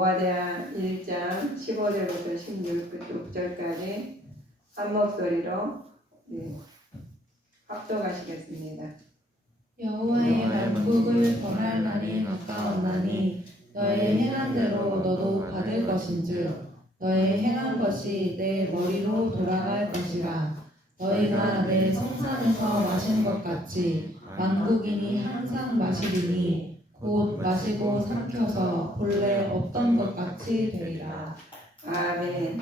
오바댜 1장 15절부터 16절까지 한 목소리로 합독하시겠습니다. 여호와의 만국을 벌할 날이 가까웠나니 너의 행한 대로 너도 받을 것인즉 너의 행한 것이 내 머리로 돌아갈 것이라. 너희가 내 성산에서 마신 것 같이 만국인이 항상 마시리니 곧 마시고 삼켜서 본래 없던 것 같이 되리라. 아멘.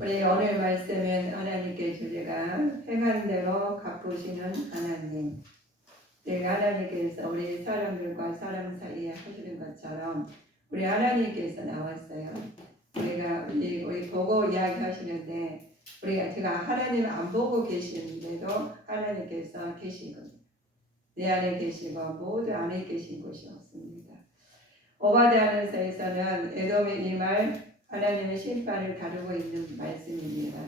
우리 오늘 말씀은 하나님께 주제가 행한 대로 갚으시는 하나님. 하나님께서 우리 사람들과 사람 사이에 하시는 것처럼 우리 하나님께서 나왔어요. 우리 보고 이야기하시는데 제가 하나님 안 보고 계시는데도 하나님께서 계시거든요. 내 안에 계시고 모두 안에 계신 곳이 없습니다. 오바댜서에서는 에돔의 이 말 하나님의 심판을 다루고 있는 말씀입니다.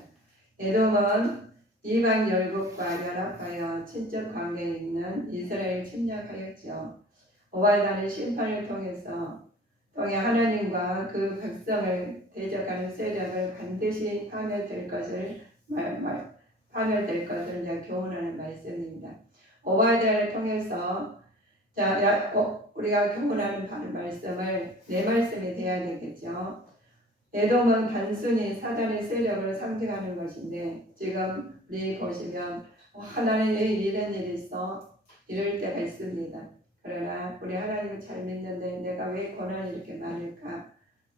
에돔은 이방 열국과 연합하여 친척 관계에 있는 이스라엘을 침략하였죠. 오바댜는 심판을 통해 하나님과 그 백성을 대적하는 세력을 반드시 파멸될 것을 교훈하는 말씀입니다. 오바댜를 통해서 우리가 교훈하는 말씀을 내 말씀이 되어야 되겠죠. 에돔은 단순히 사단의 세력을 상징하는 것인데 지금 우리 보시면 하나님 왜 이런 일이 있어? 이럴 때가 있습니다. 그러나 우리 하나님을 잘 믿는데 내가 왜 고난이 이렇게 많을까?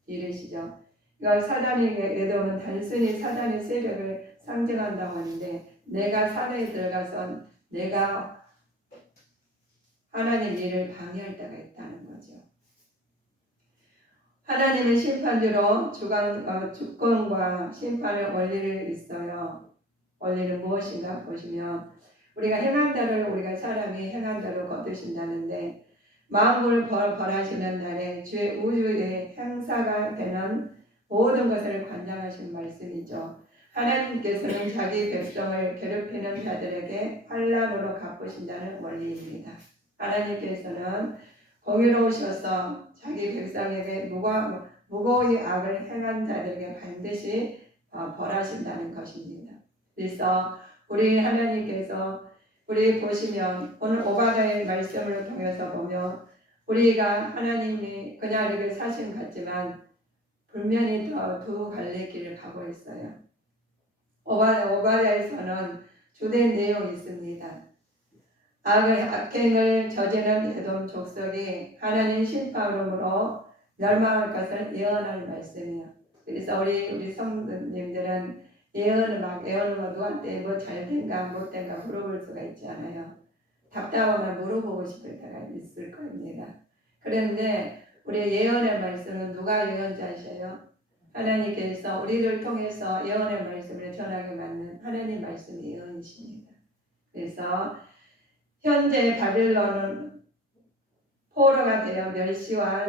이러시죠. 그러니까 에돔은 단순히 사단의 세력을 상징한다고 하는데 내가 산에 들어가서 내가 하나님 일을 방해할 때가 있다는 거죠. 하나님은 심판주로 주권과 심판의 원리를 있어요. 원리는 무엇인가 보시면 우리가 행한 대로 사람이 행한 대로 거두신다는데 만국을 벌하시는 날에 주의 우주의 행사가 되는 모든 것을 관장하신 말씀이죠. 하나님께서는 자기 백성을 괴롭히는 자들에게 환난으로 갚으신다는 원리입니다. 하나님께서는 공의로우셔서 자기 백성에게 무고히 악을 행한 자들에게 반드시 벌하신다는 것입니다. 그래서 우리 하나님께서 우리 보시면 오늘 오바댜의 말씀을 통해서 보면 우리가 하나님이 그냥 이렇게 사신 같지만 분명히 두 갈래 길을 가고 있어요. 오바댜에서는 주된 내용이 있습니다. 악행을 저지른 에돔 족속이 하나님 심판으로 멸망할 것을 예언하는 말씀이에요. 그래서 우리 성도님들은 예언을 누구한테 뭐 잘된가 못된가 물어볼 수가 있지 않아요. 답답하면 물어보고 싶을 때가 있을 겁니다. 그런데 우리 예언의 말씀은 누가 예언자이셔요? 하나님께서 우리를 통해서 예언의 말씀을 전하게 만든 하나님 말씀이 예언이십니다. 그래서 현재 바빌론은 포로가 되어 멸시와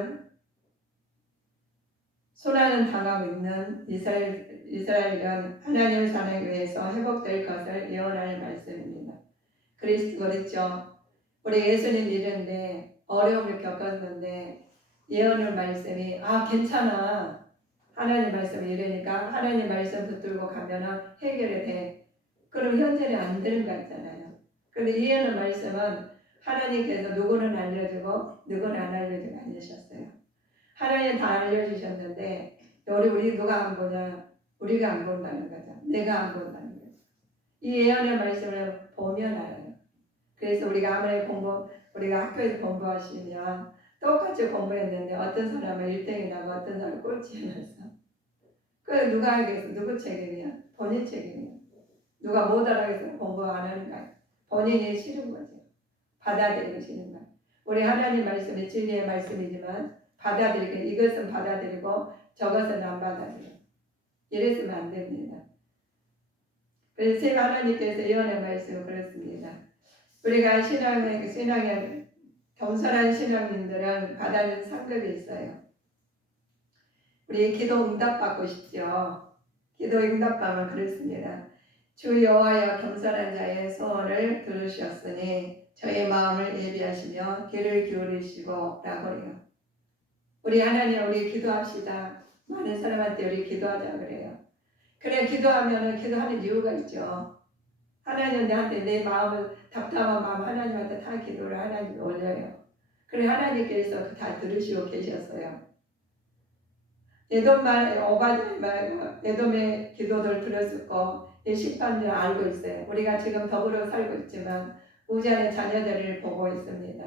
순환을 당하고 있는 이스라엘은 하나님의 사랑에 의해서 회복될 것을 예언하는 말씀입니다. 그렇죠. 우리 예수님 믿는데 어려움을 겪었는데 예언의 말씀이 괜찮아. 하나님 말씀이 이러니까 하나님 말씀 붙들고 가면은 해결이 돼. 그럼 현재는 안 되는 거 있잖아요. 그런데 예언의 말씀은 하나님께서 누구는 알려주고 누구는 안 알려주고 않으셨어요. 하나님 다 알려주셨는데 우리 누가 안 보냐? 우리가 안 본다는 거죠. 내가 안 본다는 거죠. 이 예언의 말씀을 보면 알아요. 그래서 우리가 우리가 학교에서 공부하시면 똑같이 공부했는데 어떤 사람은 1등이 나고 어떤 사람은 꼴찌에 났어. 그래 누가 알겠어? 누구 책임이야? 본인 책임이야. 누가 못 알아서 공부 안 하는 거야. 본인이 싫은 거죠. 받아들이기 싫은 거야. 우리 하나님 말씀이 진리의 말씀이지만 이것은 받아들이고 저것은 안 받아들여. 이랬으면 안 됩니다. 그래서 제가 하나님께서 예언의 말씀을 그렇습니다. 우리가 신앙의 겸손한 신앙인들은 받아들이는 상급이 있어요. 우리 기도 응답받고 싶죠. 기도 응답받으면 그렇습니다. 주 여호와여 겸손한 자의 소원을 들으셨으니 저의 마음을 예비하시며 귀를 기울이시고 라고 해요. 우리 하나님 우리 기도합시다. 많은 사람한테 우리 기도하자 그래요. 그래 기도하면은 기도하는 이유가 있죠. 하나님 나한테 내 마음을 답답한 마음 하나님한테 다 기도를 하나님께 올려요. 그래 하나님께서 다 들으시고 계셨어요. 에돔의 기도를 들었었고 이 심판을 알고 있어요. 우리가 지금 더불어 살고 있지만 우자의 자녀들을 보고 있습니다.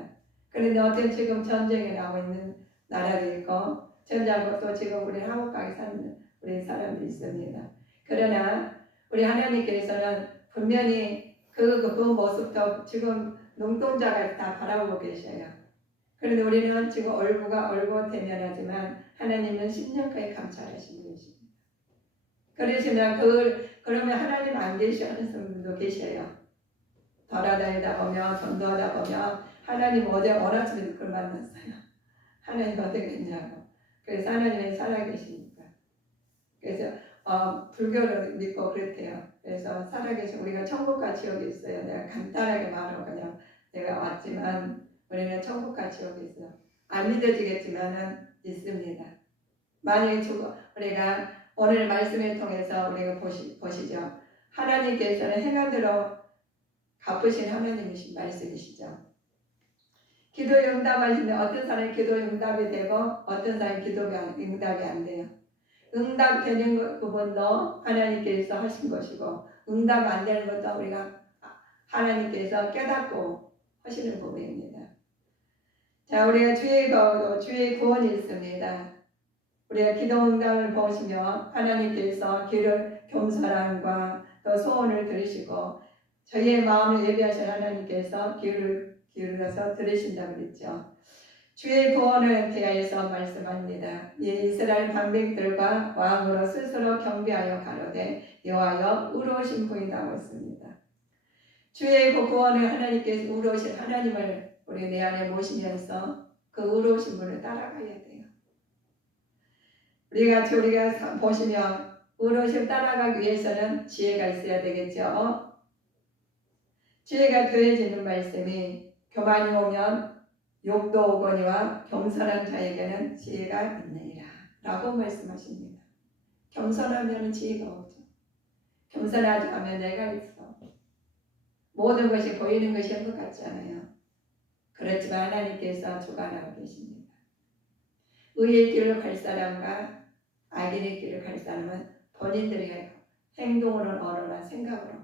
그런데 어떤 지금 전쟁에 나와 있는 나라도 있고 전쟁하고 또 지금 우리 한국까지 사는 우리 사람도 있습니다. 그러나 우리 하나님께서는 분명히 그 모습도 지금 눈동자가 다 바라보고 계셔요. 그런데 우리는 지금 얼굴 대면하지만 하나님은 10년까지 감찰하신 분이십니다. 그러면 하나님 안 계시 하는 분도 계셔요. 돌아다니다 보면 전도하다 보면 하나님 어제 아침에 그걸 만났어요. 하나님 어떻게 했냐고. 그래서 하나님이 살아계십니까? 그래서 불교를 믿고 그랬대요. 그래서 살아계신 우리가 천국과 지옥이 있어요. 내가 간단하게 말하고 그냥 내가 왔지만 우리는 천국과 지옥이 있어요. 안 믿어지겠지만은 있습니다. 만약에 우리가 오늘 말씀을 통해서 우리가 보시죠. 하나님께서는 행한대로 갚으신 하나님이신 말씀이시죠. 기도 응답하시는 어떤 사람이 기도 응답이 되고 어떤 사람이 기도 응답이 안 돼요. 응답되는 부분도 하나님께서 하신 것이고 응답 안 되는 것도 우리가 하나님께서 깨닫고 하시는 부분입니다. 자, 우리가 주의 구원이 있습니다. 우리가 기도 응답을 보시면 하나님께서 겸손함과 또 소원을 들으시고 저희의 마음을 예비하신 하나님께서 기울여서 들으신다고 그랬죠. 주의 구원을 대하여서 말씀합니다. 이스라엘 방백들과 왕으로 스스로 경배하여 가로되 여호와여 의로우신 분이라고 했습니다. 주의 구원을 하나님께서 의로우신 하나님을 우리 내 안에 모시면서 그 의로우신 분을 따라가야 돼요. 우리가 보시면 의로우심 따라가기 위해서는 지혜가 있어야 되겠죠. 지혜가 더해지는 말씀이 교만이 오면 욕도 오거니와 겸손한 자에게는 지혜가 있느니라 라고 말씀하십니다. 겸손하면 지혜가 오죠. 겸손하지 않으면 내가 있어. 모든 것이 보이는 것이 한 것 같지 않아요. 그렇지만 하나님께서 주관하고 계십니다. 의의 길로 갈 사람과 악인의 길을 갈 사람은 본인들의 행동으로는 언어나 생각으로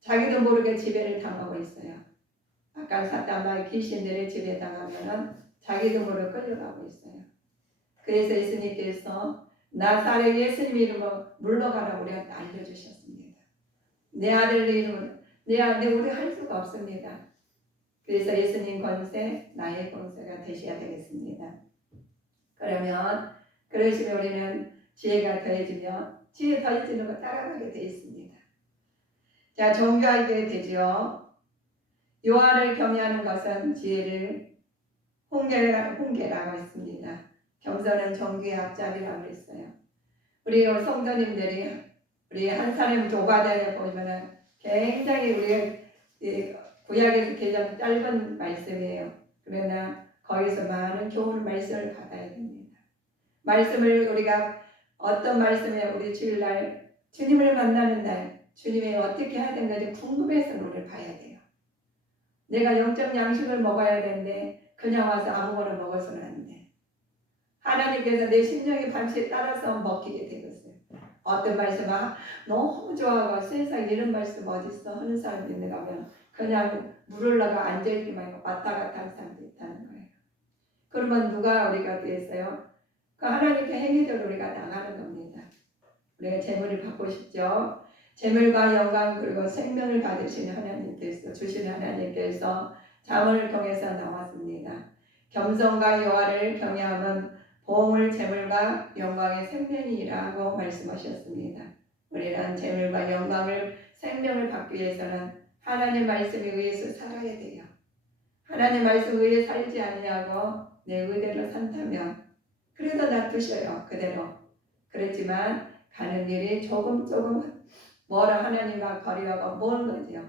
자기도 모르게 지배를 당하고 있어요. 아까 사탄과 귀신들의 지배당하면은 자기도 모르게 끌려가고 있어요. 그래서 예수님께서 나사렛 예수님 이름으로 물러가라고 우리한테 알려주셨습니다. 내 아들 이름으로 우리 할 수가 없습니다. 그래서 예수님 권세 나의 권세가 되셔야 되겠습니다. 그러시면 우리는 지혜가 더해지며 지혜 더해지는 거 따라가게 되어 있습니다. 자, 종교하게 되죠. 요한을 경외하는 것은 지혜를 훈계라고 했습니다. 겸손은 종교의 앞잡이라고 했어요. 우리 성도님들이 우리 한 사람 조가다에 보시면은 굉장히 우리 구약에서 개정 짧은 말씀이에요. 그러나 거기서 많은 좋은 말씀을 받아야 됩니다. 말씀을 우리가 어떤 말씀에 우리 주일날 주님을 만나는 날 주님이 어떻게 하든 간에 궁금해서 우리를 봐야 돼요. 내가 영적 양식을 먹어야 되는데 그냥 와서 아무거나 먹어서는 안 돼. 하나님께서 내 심령의 방식에 따라서 먹히게 되겠어요. 어떤 말씀 너무 좋아하고 세상에 이런 말씀 어딨어 하는 사람이 있는가 하면 그냥 물을러가 앉아있기만 하고 왔다 갔다 하는 사람도 있다는 거예요. 그러면 누가 우리가 되겠어요? 그 하나님께 행위대로 우리가 나가는 겁니다. 우리가 재물을 받고 싶죠. 재물과 영광 그리고 생명을 받으시는 하나님께서 주시는 하나님께서 자문을 통해서 나왔습니다. 겸손과 여호와를 경외함은 보응을 재물과 영광의 생명이라고 말씀하셨습니다. 우리는 재물과 영광을 생명을 받기 위해서는 하나님 말씀에 의해서 살아야 돼요. 하나님 말씀 의해 살지 아니하고 내 의대로 산다면 그래도 놔두셔요. 그대로. 그렇지만 가는 길이 조금 뭐라 하나님과 거리하고 먼 거죠.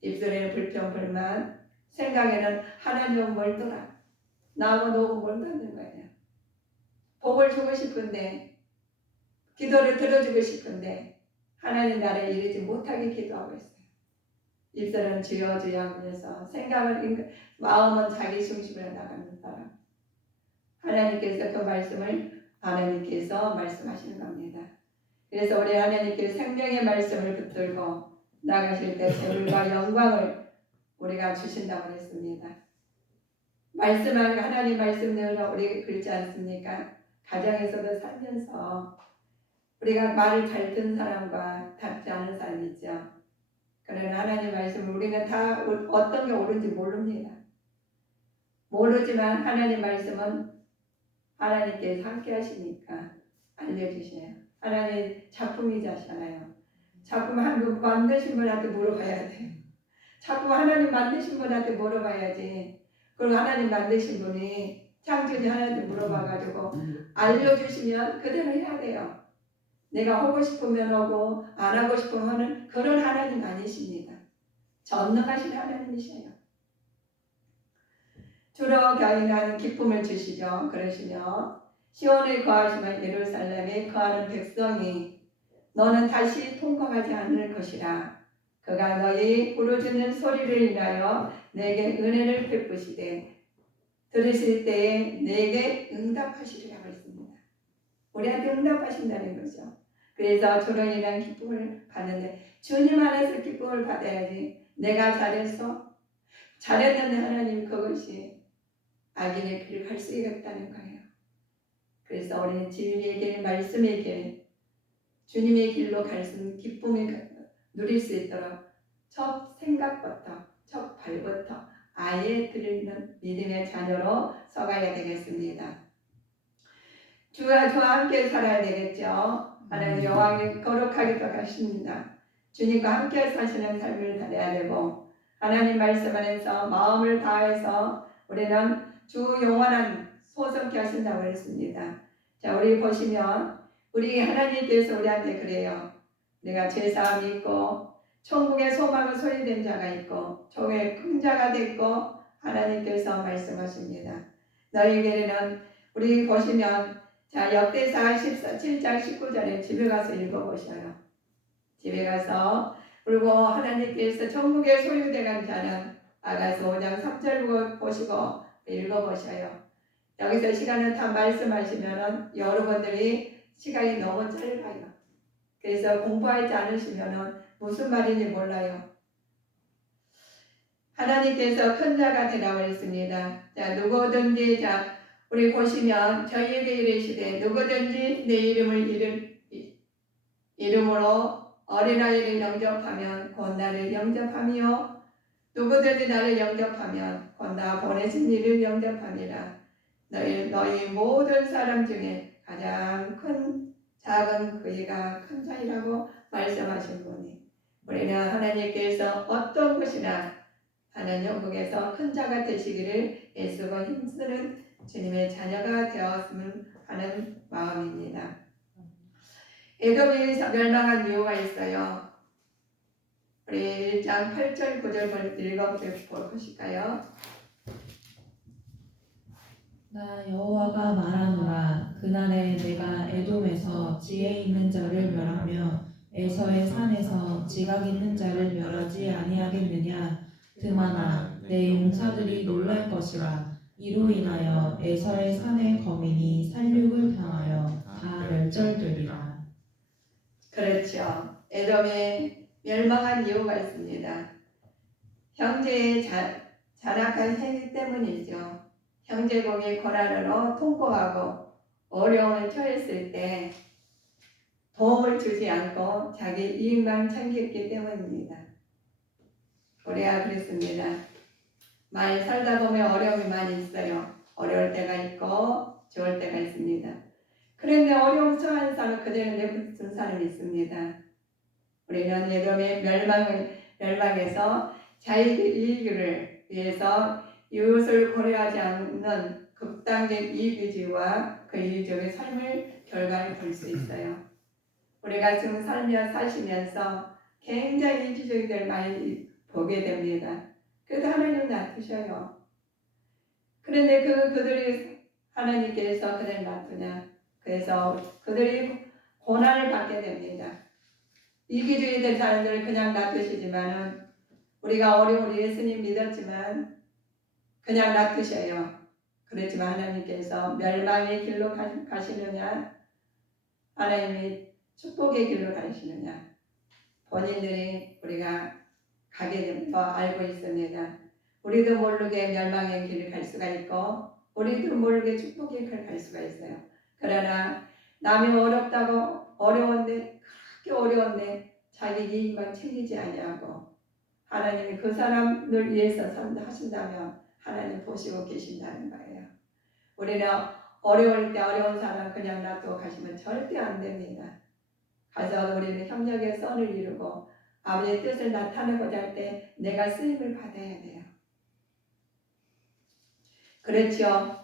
입술에는 불평 불만, 생각에는 하나님은 멀더라. 나하고 녹음 못하는 거예요. 복을 주고 싶은데, 기도를 들어주고 싶은데 하나님 나라에 이르지 못하게 기도하고 있어요. 입술은 주여 주여 하면서 생각은 마음은 자기 중심으로 나가는 사람. 하나님께서 그 말씀을 하나님께서 말씀하시는 겁니다. 그래서 우리 하나님께 생명의 말씀을 붙들고 나가실 때 재물과 영광을 우리가 주신다고 했습니다. 말씀하는 하나님 말씀대로 우리 그렇지 않습니까? 가정에서도 살면서 우리가 말을 잘 듣는 사람과 닮지 않은 사람이 있죠. 그러나 하나님 말씀을 우리는 다 어떤 게 옳은지 모릅니다. 모르지만 하나님 말씀은 하나님께서 함께 하시니까 알려주셔요. 하나님 작품이자잖아요. 작품 한 만드신 분한테 물어봐야 돼요. 작품 하나님 만드신 분한테 물어봐야지. 그리고 하나님 만드신 분이 창조주 하나님한테 물어봐가지고 알려주시면 그대로 해야 돼요. 내가 하고 싶으면 하고 안 하고 싶으면 하는 그런 하나님 아니십니다. 전능하신 하나님이셔요. 주로 경인하는 기쁨을 주시죠. 그러시며 시온에 거하시면 예루살렘에 거하는 백성이 너는 다시 통곡하지 않을 것이라. 그가 너희 부르짖는 소리를 인하여 내게 은혜를 베푸시되 들으실 때에 내게 응답하시리라고 했습니다. 우리한테 응답하신다는 거죠. 그래서 주로 인한 기쁨을 받는데 주님 안에서 기쁨을 받아야지. 내가 잘했어? 잘했는데 하나님 그것이 악인의 길을 갈 수 있겠다는 거예요. 그래서 우리는 진리의 길, 말씀의 길, 주님의 길로 갈 수 있는 기쁨을 누릴 수 있도록 첫 생각부터, 첫 발부터 아예 드리는 믿음의 자녀로 서가야 되겠습니다. 주와 함께 살아야 되겠죠. 하나님 여호와께 거룩하게 하십니다. 주님과 함께 사시는 삶을 살아야 되고 하나님 말씀 안에서 마음을 다해서 우리는 주 영원한 소속케 하신다고 했습니다. 자, 우리 보시면 우리 하나님께서 우리한테 그래요. 내가 죄사함이 있고 천국의 소망을 소유된 자가 있고 종의 큰 자가 됐고 하나님께서 말씀하십니다. 너희에게는 우리 보시면 자 역대사 7장 19절에 집에 가서 읽어보셔요. 집에 가서 그리고 하나님께서 천국의 소유된 자는 아가서 5장 3절 보시고 읽어보셔요. 여기서 시간을 다 말씀하시면은 여러분들이 시간이 너무 짧아요. 그래서 공부하지 않으시면은 무슨 말인지 몰라요. 하나님께서 큰 자가 되라고 했습니다. 자, 누구든지 자 우리 보시면 저희에게 이르시되 누구든지 내 이름을 이름으로 어린아이를 영접하면 곧 나를 영접하며 누구든지 나를 영접하면 곧 나 보내신 이를 영접함이라. 너희 모든 사람 중에 가장 큰 작은 그이가 큰 자이라고 말씀하신 분이 우리는 하나님께서 어떤 것이나 하나님 영국에서 큰 자가 되시기를 애쓰고 힘쓰는 주님의 자녀가 되었으면 하는 마음입니다. 에돔이 멸망한 이유가 있어요. 우리 1장 8절 9절 읽어보실까요? 나 여호와가 말하노라. 그날에 내가 에돔에서 지혜 있는 자를 멸하며 에서의 산에서 지각 있는 자를 멸하지 아니하겠느냐. 드마나 내 용사들이 놀랄 것이라. 이로 인하여 에서의 산의 거민이 살육을 당하여 다 멸절되리라. 그렇죠. 에돔이 멸망한 이유가 있습니다. 형제의 잔악한 행위 때문이죠. 형제공의 고난으로 통곡하고 어려움을 처했을 때 도움을 주지 않고 자기 이익만 챙겼기 때문입니다. 우리가 그랬습니다. 많이 살다 보면 어려움이 많이 있어요. 어려울 때가 있고 좋을 때가 있습니다. 그런데 어려움 처한 사람 그대로 내버려둔 사람이 있습니다. 우리는 예돔의 멸망에서 자기 이익을 위해서 이웃을 고려하지 않는 극단적 이기주의와 그 이기적인 삶을 결과를 볼 수 있어요. 우리가 지금 사시면서 굉장히 이기적인들 많이 보게 됩니다. 그래도 하나님 놔두셔요. 그런데 그들이 하나님께서 그들을 놔두냐? 그래서 그들이 고난을 받게 됩니다. 이기주의된 사람들을 그냥 놔두시지만은 우리가 오래오래 예수님 믿었지만 그냥 놔두셔요. 그렇지만 하나님께서 멸망의 길로 가시느냐 하나님이 축복의 길로 가시느냐 본인들이 우리가 가게 된 거 알고 있습니다. 우리도 모르게 멸망의 길을 갈 수가 있고 우리도 모르게 축복의 길을 갈 수가 있어요. 그러나 남이 어려운데 그렇게 어려운데 자기 이익만 챙기지 아니하고 하나님이 그 사람을 위해서 하신다면 하나님 보시고 계신다는 거예요. 우리는 어려울 때 어려운 사람 그냥 놔두고 가시면 절대 안 됩니다. 가서 우리는 협력의 선을 이루고 아버지의 뜻을 나타내고자 할 때 내가 쓰임을 받아야 돼요. 그렇죠.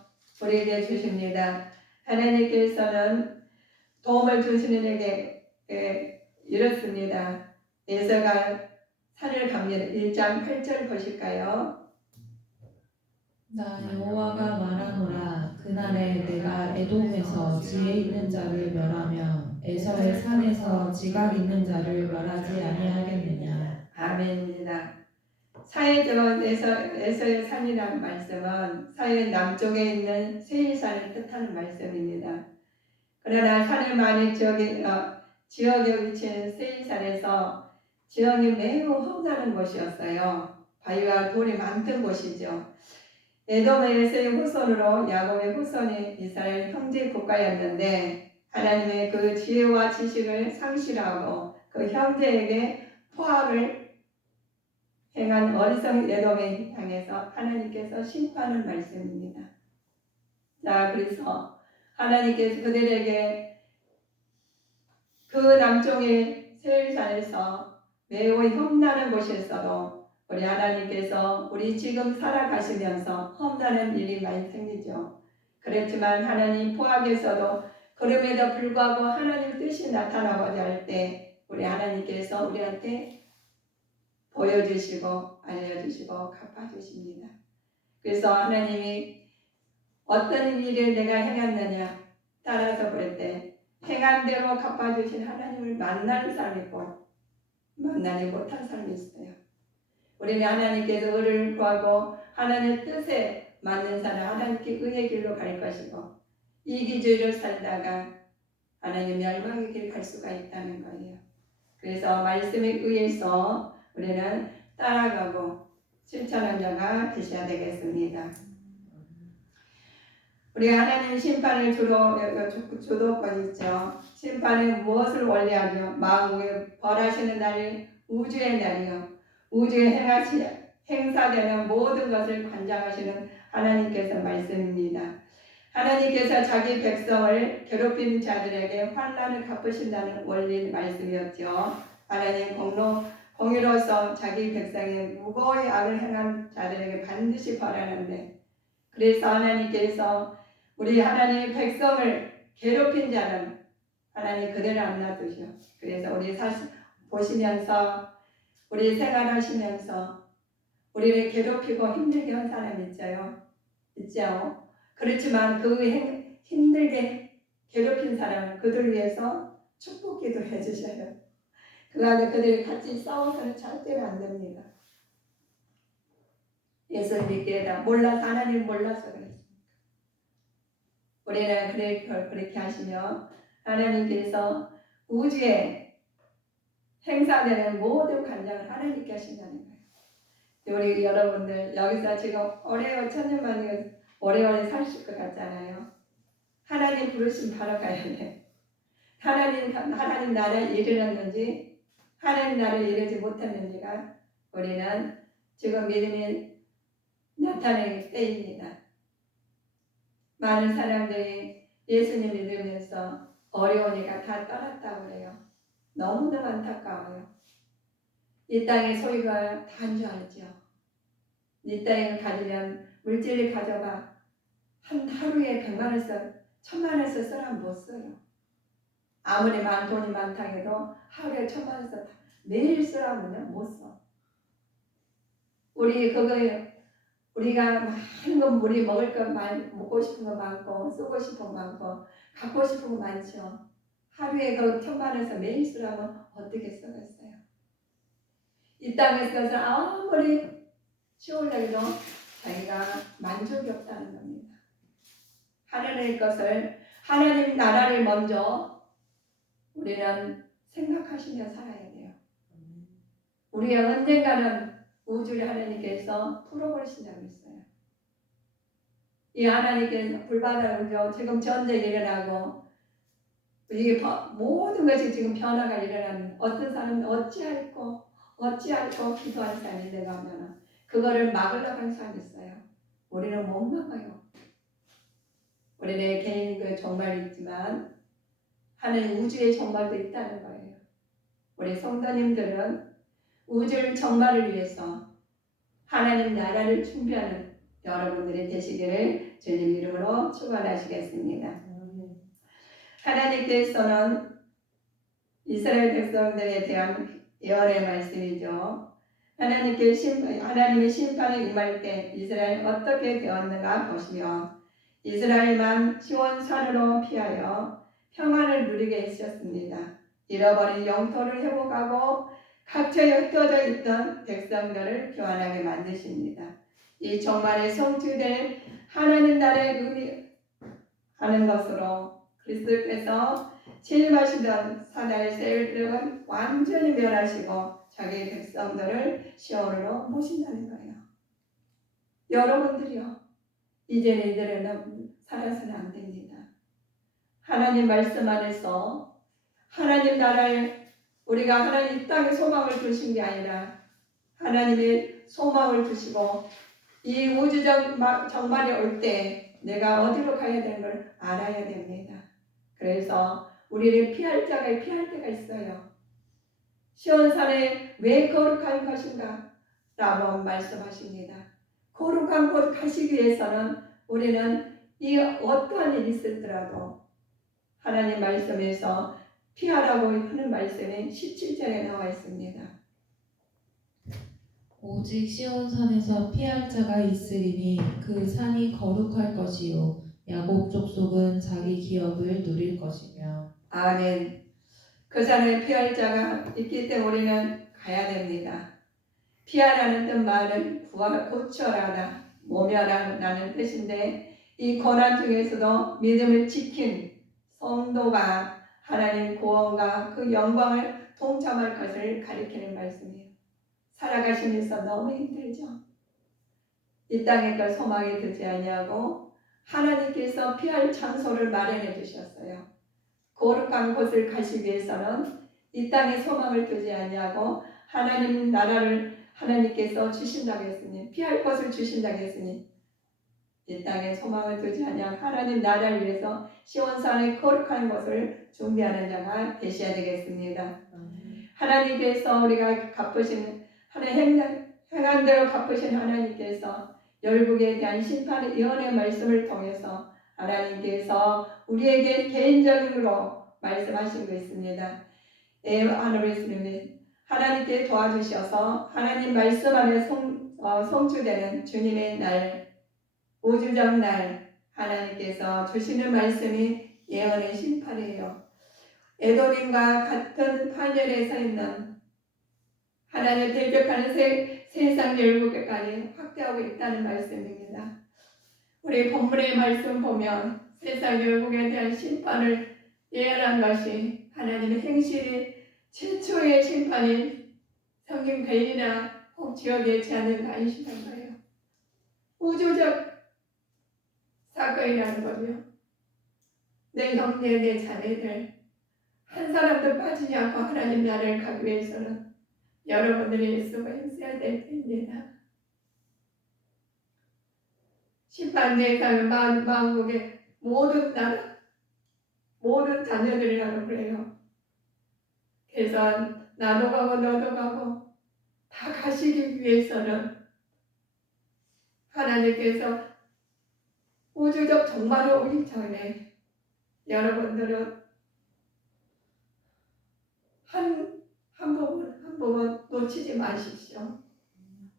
우리에게 주십니다. 하나님께서는 도움을 주시는 에게 이렇습니다. 에서가 산을 갑니다. 1장 8절 보실까요? 나 여호와가 말하노라. 그날에 내가 에돔에서 지혜 있는 자를 멸하며 에서의 산에서 지각 있는 자를 멸하지 아니하겠느냐. 아멘입니다. 사해전 에서의 산이라는 말씀은 사해 남쪽에 있는 세일산을 뜻하는 말씀입니다. 그러나 산을 많이 지역에 위치한 세일산에서 지형이 매우 험난한 곳이었어요. 바위와 돌이 많던 곳이죠. 에돔에서의 후손으로 야곱의 후손이 이스라엘 형제 국가였는데 하나님의 그 지혜와 지식을 상실하고 그 형제에게 포악을 행한 어리석은 에돔에 향해서 하나님께서 심판을 말씀입니다. 자, 그래서 하나님께서 그들에게 그 남쪽의 세일산에서 매우 험난한 곳에서도 우리 하나님께서 우리 지금 살아가시면서 험난한 일이 많이 생기죠. 그렇지만 하나님 포악에서도 그럼에도 불구하고 하나님 뜻이 나타나고자 할 때 우리 하나님께서 우리한테 보여주시고 알려주시고 갚아주십니다. 그래서 하나님이 어떤 일을 내가 행했느냐 따라서 그럴 때 행한 대로 갚아주신 하나님을 만나는 사람이 있고 만나지 못한 사람이 있어요. 우리는 하나님께서 의를 구하고 하나님의 뜻에 맞는 사람 하나님께 의의 길로 갈 것이고 이기주의로 살다가 하나님 멸망의 길 갈 수가 있다는 거예요. 그래서 말씀에 의해서 우리는 따라가고 실천한 자가 되셔야 되겠습니다. 우리가 하나님 심판을 주도권 있죠. 심판은 무엇을 원리하며 마음에 벌하시는 날이 우주의 날이요. 우주에 행사되는 모든 것을 관장하시는 하나님께서 말씀입니다. 하나님께서 자기 백성을 괴롭히는 자들에게 환난을 갚으신다는 원리 말씀이었죠. 하나님 공의로서 자기 백성의 무고의 악을 행한 자들에게 반드시 벌하는데 그래서 하나님께서 우리 하나님의 백성을 괴롭힌 자는 하나님 그대로 안 놔두셔. 그래서 우리 보시면서 우리 생활하시면서 우리를 괴롭히고 힘들게 한 사람 있죠. 그렇지만 그 힘들게 괴롭힌 사람은 그들 위해서 축복기도 해주셔요. 그들이 같이 싸워서는 절대로 안 됩니다. 예수 믿게 몰라서 하나님 몰라서 그랬습니다. 우리는 그렇게 하시며 하나님께서 우주에 행사되는 모든 관장을 하나님께 하신다는 거예요. 우리 여러분들 여기서 지금 오래오래 천년만년 오래오래 사실 것 같잖아요. 하나님 부르심 바로 가야 돼. 하나님 나를 이르렀는지 하나님 나를 이르지 못했는지가 우리는 지금 믿음이 나타내는 때입니다. 많은 사람들이 예수님 믿으면서 어려우니까 다 떠났다고 그래요. 너무너무 안타까워요. 이 땅의 소유가 다인 줄 알죠. 이 땅을 가지면 물질을 가져가 한 하루에 100만원 1000만원 쓰라면 못 써요. 아무리 돈이 많다 해도 하루에 1000만원 매일 쓰라면 못 써. 우리 그거예요. 우리가 많은 건 우리 먹을 것 먹고 싶은 거 많고 쓰고 싶은 거 많고 갖고 싶은 거 많죠. 하루에 그 천만에서 매일 쓰라면 어떻게 쓰겠어요? 이 땅에서 아무리 쉬우려도 자기가 만족이 없다는 겁니다. 하나님의 것을, 하나님 나라를 먼저 우리는 생각하시며 살아야 돼요. 우리가 언젠가는 우주를 하나님께서 풀어버리신다고 했어요. 이 하나님께서 불바다로 지금 전쟁이 일어나고 이게 모든 것이 지금 변화가 일어나는, 어떤 사람은 어찌할꼬 기도하는 사람이 있는가 하면 그거를 막으려고 하는 사람이 있어요. 우리는 못 막아요. 우리는 개인 그 종말이 있지만 하나님 우주의 종말도 있다는 거예요. 우리 성도님들은 우주의 종말을 위해서 하나님 나라를 준비하는 여러분들이 되시기를 주님 이름으로 축원하시겠습니다. 하나님께서는 이스라엘 백성들에 대한 예언의 말씀이죠. 하나님의 심판이 임할 때 이스라엘 어떻게 되었는가 보시며 이스라엘만 시온산으로 피하여 평안을 누리게 하셨습니다. 잃어버린 영토를 회복하고 각처에 흩어져 있던 백성들을 교환하게 만드십니다. 이 종말에 성취될 하나님 나라의 의미하는 것으로 그리스도께서 진입하시던 사단의 세력은 완전히 멸하시고 자기 백성들을 시온으로 모신다는 거예요. 여러분들이요, 이제는 이들은 살아서는 안 됩니다. 하나님 말씀 안에서 하나님 나라를, 우리가 하나님 이 땅에 소망을 주신 게 아니라 하나님의 소망을 주시고 이 우주적 정말이 올 때 내가 어디로 가야 되는 걸 알아야 됩니다. 그래서 우리를 피할 자가 피할 때가 있어요. 시온산에 왜 거룩한 것인가? 라고 말씀하십니다. 거룩한 곳 가시기 위해서는 우리는 이 어떠한 일이 있었더라도 하나님 말씀에서 피하라고 하는 말씀이 17절에 나와 있습니다. 오직 시온산에서 피할 자가 있으리니 그 산이 거룩할 것이요 야곱 족속은 자기 기업을 누릴 것이며. 아멘. 그 산에 피할 자가 있기 때문에 우리는 가야 됩니다. 피하라는 뜻 말은 고쳐라다, 모멸하라는 뜻인데 이 고난 중에서도 믿음을 지킨 성도가 하나님 구원과 그 영광을 동참할 것을 가리키는 말씀이에요. 살아가시면서 너무 힘들죠. 이 땅에 그 소망이 들지 아니하고 하나님께서 피할 장소를 마련해 주셨어요. 거룩한 곳을 가시기 위해서는 이 땅에 소망을 두지 아니하고 하나님 나라를 하나님께서 주신다고 했으니, 피할 것을 주신다고 했으니 이 땅에 소망을 두지 아니하고 하나님 나라를 위해서 시온산의 거룩한 것을 준비하는 자가 되셔야 되겠습니다. 하나님께서 우리가 갚으신 하나님 행한 대로 갚으신 하나님께서 열국에 대한 심판의 예언의 말씀을 통해서 하나님께서 우리에게 개인적으로 말씀하신 거 있습니다. 하나님께 도와주셔서 하나님 말씀 안에 성취되는 주님의 날, 우주적 날, 하나님께서 주시는 말씀이 예언의 심판이에요. 에돔과 같은 판결에 서 있는 하나님을 대적하는 세상 열국까지 확대하고 있다는 말씀입니다. 우리 본문의 말씀 보면 세상 열국에 대한 심판을 예언한 것이 하나님의 행실이 최초의 심판인 성경 베일이나 혹 지역에 않는가 아니시는 거예요. 우주적 사건이라는 거죠. 내 형제, 내 자매들 한 사람도 빠지지 않고 하나님 나라를 가기 위해서는 여러분들이 예수가 있어야 될 때입니다. 심판 대상은 만국의 모든 나라, 모든 자녀들이라고 그래요. 그래서 나도 가고 너도 가고 다 가시기 위해서는 하나님께서 우주적 종말을 오기 전에 여러분들은 한 부분 놓치지 마십시오.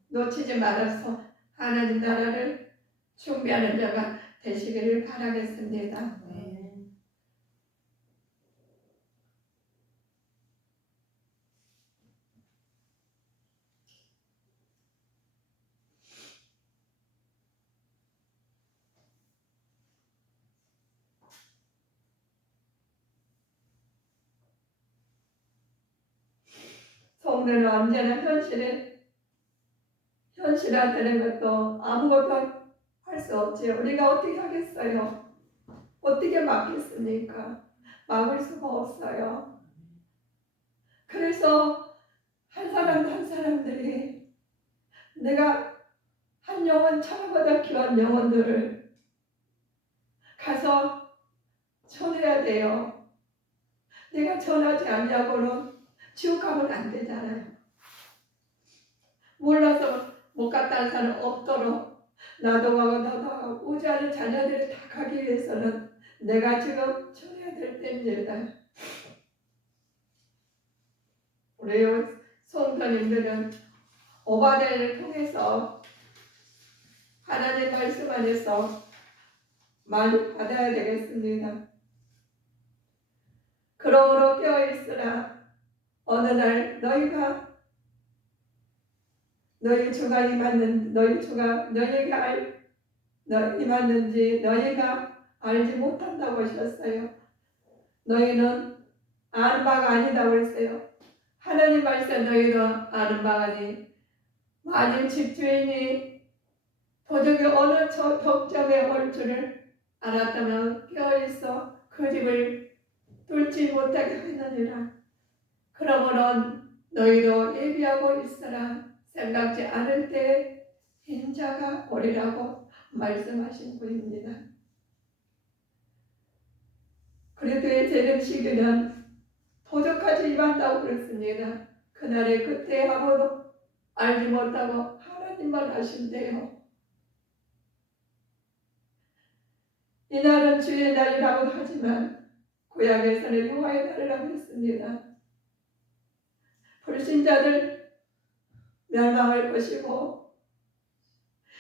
놓치지 말아서 하나님 나라를 준비하는 자가 되시기를 바라겠습니다. 네. 성도는 언제나 현실화되는 것도 아무것도 할 수 없지. 우리가 어떻게 하겠어요? 어떻게 막겠습니까? 막을 수가 없어요. 그래서 한 사람들이 내가 한 영혼 천하보다 귀한 영혼들을 가서 전해야 돼요. 내가 전하지 않냐고는 지옥 가면 안 되잖아요. 몰라서 못 갔다는 사람 없도록 나도 가고 너도 가고 우주하는 자녀들이 다 가기 위해서는 내가 지금 전해야 될 때입니다. 우리 성도님들은 오바데를 통해서 하나님 말씀 안에서 많이 받아야 되겠습니다. 그러므로 깨어있으라. 어느 날 너희 주가 임했는지 너희가 알지 못한다고 하셨어요. 너희는 아는 바가 아니다고 했어요. 하나님 말씀 너희도 아는 바가 아니. 만일 집주인이 도적이 어느 덕점에 올 줄을 알았다면 깨어있어 그 집을 뚫지 못하게 하느니라. 그러므로 너희도 예비하고 있으라. 생각지 않을 때 인자가 오리라고 말씀하신 분입니다. 그리스도의 재림 시기는 도적까지 임한다고 그랬습니다. 그날의 그때 아무도 알지 못하고 하나님만 아신대요. 이날은 주의 날이라고 하지만 구약에서는 여호와의 날이라고 했습니다. 불신자들 멸망할 것이고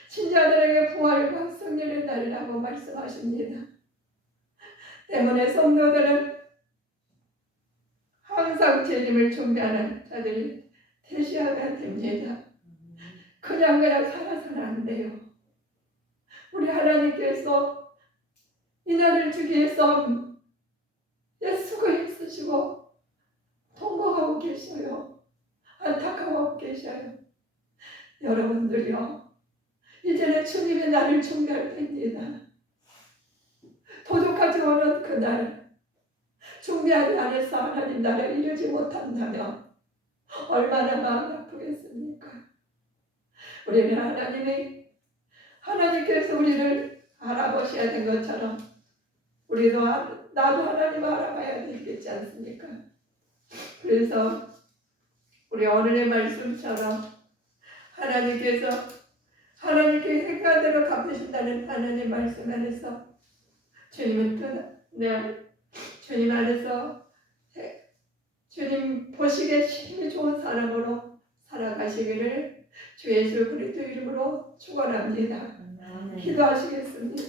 신자들에게 부활과 승리의 날이라고 말씀하십니다. 때문에 성도들은 항상 재림을 준비하는 자들이 되셔야 됩니다. 그냥 살아서는 안 돼요. 우리 하나님께서 이 날을 주기 위해서 예수가 있으시고 통곡하고 계셔요. 안타까워하고 계셔요. 여러분들이요, 이제는 주님의 날을 준비할 때입니다. 도둑하지 오는 그날 준비하지 않아서 하나님 나를 이루지 못한다면 얼마나 마음 아프겠습니까? 우리는 하나님께서 우리를 알아보셔야 된 것처럼 나도 하나님 알아봐야 되겠지 않습니까? 그래서 우리 오늘의 말씀처럼 하나님께 행하대로 갚으신다는 하나님 말씀 안에서 주님 안에서 주님 보시기에 힘이 좋은 사람으로 살아가시기를 주 예수 그리스도 이름으로 축원합니다. 기도하시겠습니다.